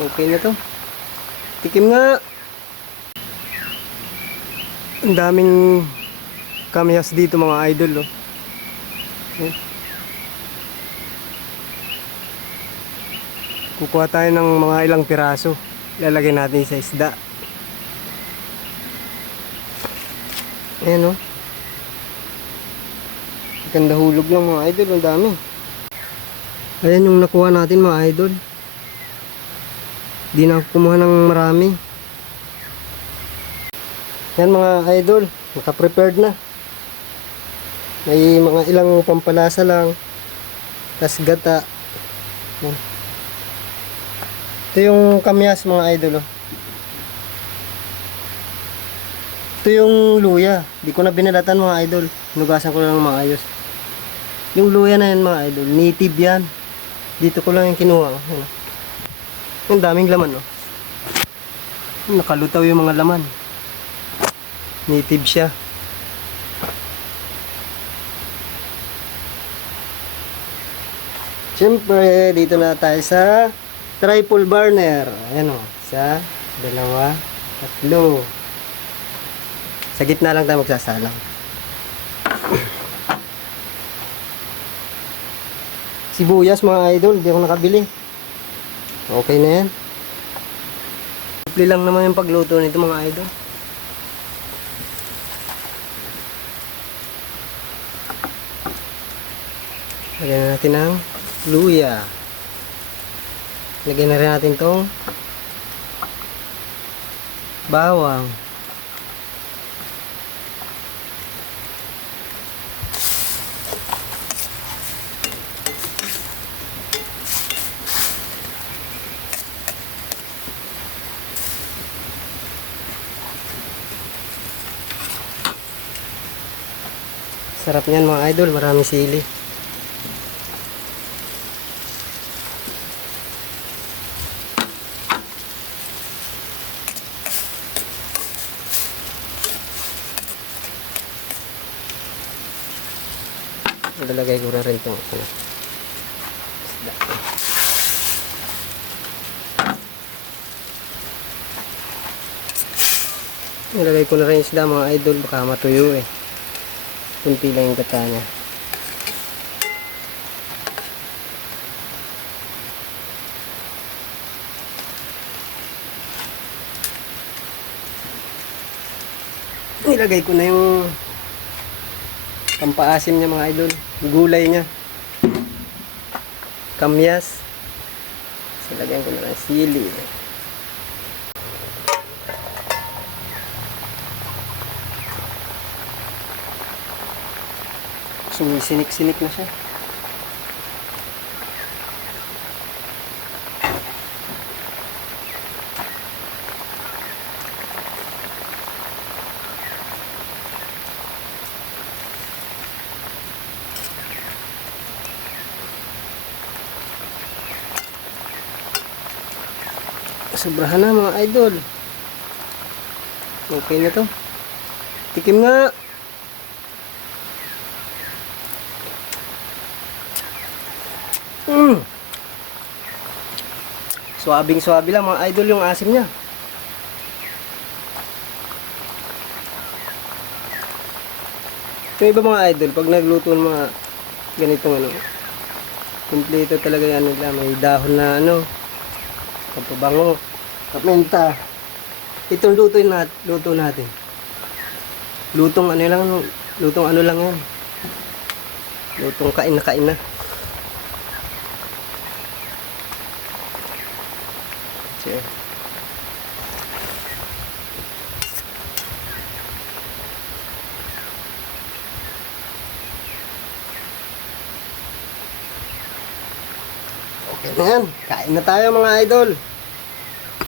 Okay na to. Tikim nga. Ang daming kamyas dito mga idol. Kukuha tayo ng mga ilang piraso. Lalagay natin sa isda. Ayan Ganda hulog lang mga idol. Ang dami. Ayan yung nakuha natin mga idol. Di na ako kumuha ng marami. Yan mga idol, naka-prepared na. May mga ilang pampalasa lang. Tas gata. Yan. Ito yung kamyas mga idol. Ito yung luya. Di ko na binalatan mga idol. Hinugasan ko lang maayos. Yung luya na yan mga idol, native yan. Dito ko lang yung kinuha. Ang daming laman nakalutaw yung mga laman. Native siya. Siyempre dito na tayo sa triple burner. Ayan isa, dalawa, tatlo. Sa gitna lang tayo magsasalang. Sibuyas mga idol, hindi ako nakabili. Okay na yan. Simple lang naman yung pagluto nito mga idol. Lagyan na natin ng luya. Lagyan na rin natin tong bawang. Sarap niyan mga idol, maraming sili. Ilalagay ko na rin itong isda. Ilalagay ko na rin isda mga idol, baka matuyo kunti lang yung gata niya. Nilagay ko na yung pampaasim niya mga idol, gulay niya, kamyas. So lagyan ko na ng sili. Sumisinik-sinik na siya. Sobrahan na mga idol. Okay na to. Tikim nga. Swabing-swabe lang mga idol yung asim niya. Yung iba mga idol, pag nagluto ng mga ganitong kompleto talaga yan nila. May dahon na pampabango, paminta. Itong luto natin. Lutong ano lang yan. Lutong kain na. Sure. Okay na yan. Kain na tayo mga idol.